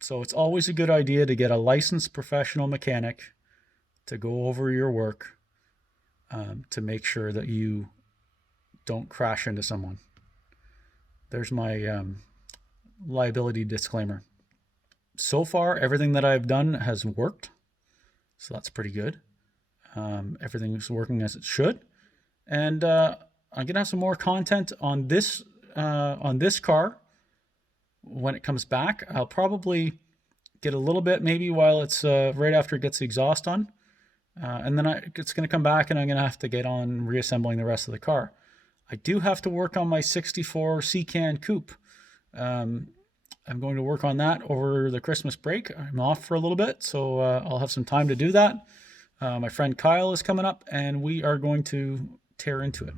So it's always a good idea to get a licensed professional mechanic to go over your work, to make sure that you don't crash into someone. There's my liability disclaimer. So far, everything that I've done has worked, so that's pretty good. Everything's working as it should, and I'm gonna have some more content on this car when it comes back. I'll probably get a little bit maybe while it's right after it gets the exhaust on, and then it's going to come back and I'm going to have to get on reassembling the rest of the car. I do have to work on my 64 Can Coupe. I'm going to work on that over the Christmas break. I'm off for a little bit, so I'll have some time to do that. My friend Kyle is coming up and we are going to tear into it.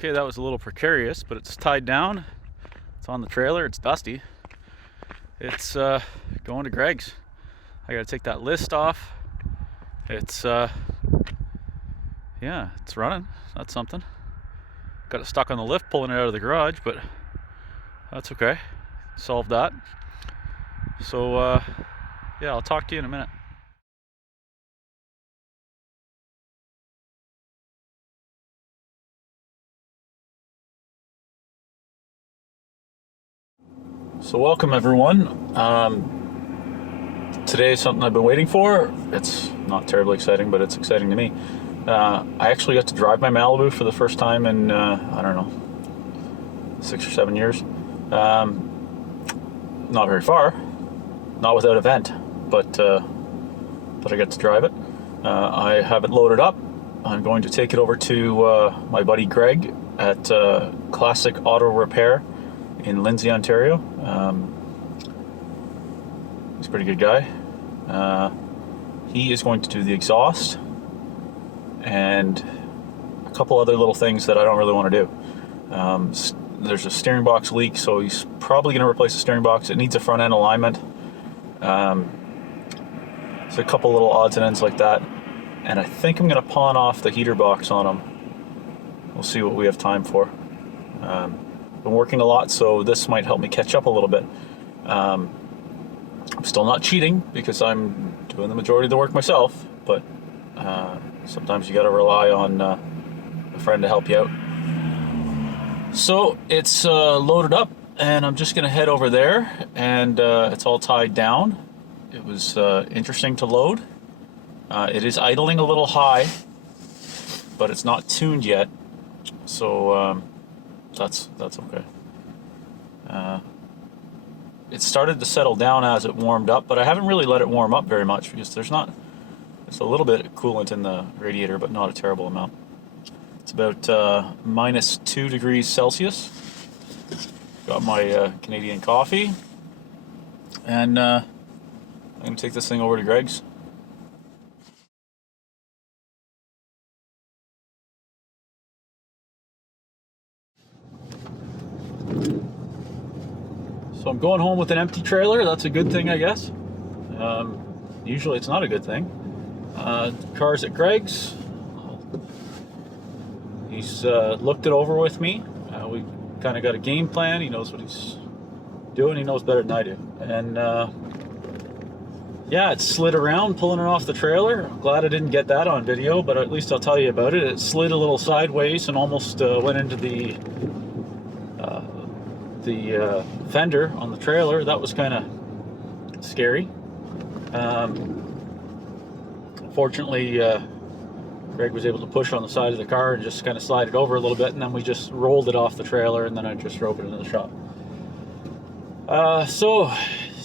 Okay, that was a little precarious, but it's tied down. It's on the trailer. It's dusty. It's going to Greg's. I gotta take that list off. It's yeah, it's running. That's something. Got it stuck on the lift pulling it out of the garage, but that's okay. Solved that. So yeah, I'll talk to you in a minute. So welcome everyone. Today is something I've been waiting for. It's not terribly exciting, but it's exciting to me. I actually got to drive my Malibu for the first time in, I don't know, 6 or 7 years. Not very far, not without a vent, but I got to drive it. I have it loaded up. I'm going to take it over to my buddy Greg at Classic Auto Repair in Lindsay, Ontario. He's a pretty good guy. He is going to do the exhaust and a couple other little things that I don't really want to do. There's a steering box leak, so he's probably going to replace the steering box. It needs a front end alignment. So a couple little odds and ends like that. And I think I'm going to pawn off the heater box on him. We'll see what we have time for. Been working a lot, so this might help me catch up a little bit. I'm still not cheating because I'm doing the majority of the work myself, but sometimes you got to rely on a friend to help you out. So it's loaded up, and I'm just going to head over there, and it's all tied down. It was interesting to load. It is idling a little high, but it's not tuned yet, so that's okay. It started to settle down as it warmed up, but I haven't really let it warm up very much because there's a little bit of coolant in the radiator, but not a terrible amount. It's about -2 degrees Celsius. Got my Canadian coffee, and I'm going to take this thing over to Greg's. So I'm going home with an empty trailer. That's a good thing, I guess. Usually it's not a good thing. Car's at Greg's. He's looked it over with me. We kind of got a game plan. He knows what he's doing. He knows better than I do. And yeah, it slid around pulling it off the trailer. I'm glad I didn't get that on video, but at least I'll tell you about it. It slid a little sideways and almost went into the fender on the trailer. That was kind of scary. Fortunately, Greg was able to push on the side of the car and just kind of slide it over a little bit, and then we just rolled it off the trailer, and then I just drove it into the shop. So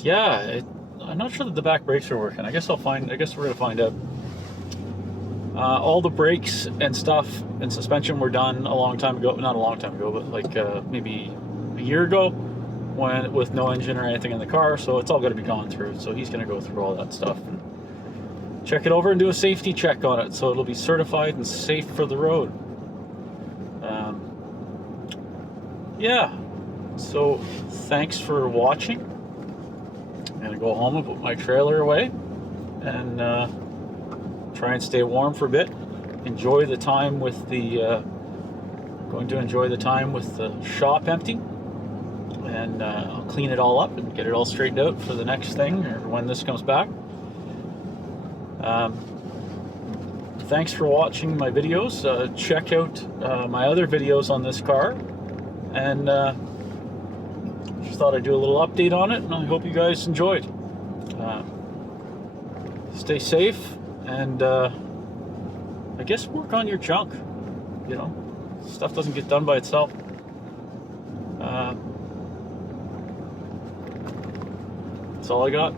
yeah, I'm not sure that the back brakes are working. I guess we're gonna find out. All the brakes and stuff and suspension were done a long time ago. Not a long time ago, but like maybe a year ago, with no engine or anything in the car. So it's all going to be gone through. So he's going to go through all that stuff and check it over and do a safety check on it, so it'll be certified and safe for the road. Yeah. So thanks for watching. I'm going to go home and put my trailer away and try and stay warm for a bit. Enjoy the time with the shop empty, and I'll clean it all up and get it all straightened out for the next thing, or when this comes back. Thanks for watching my videos. Check out my other videos on this car, and just thought I'd do a little update on it, and I hope you guys enjoyed. Stay safe, and I guess work on your junk. You know, stuff doesn't get done by itself. That's all I got.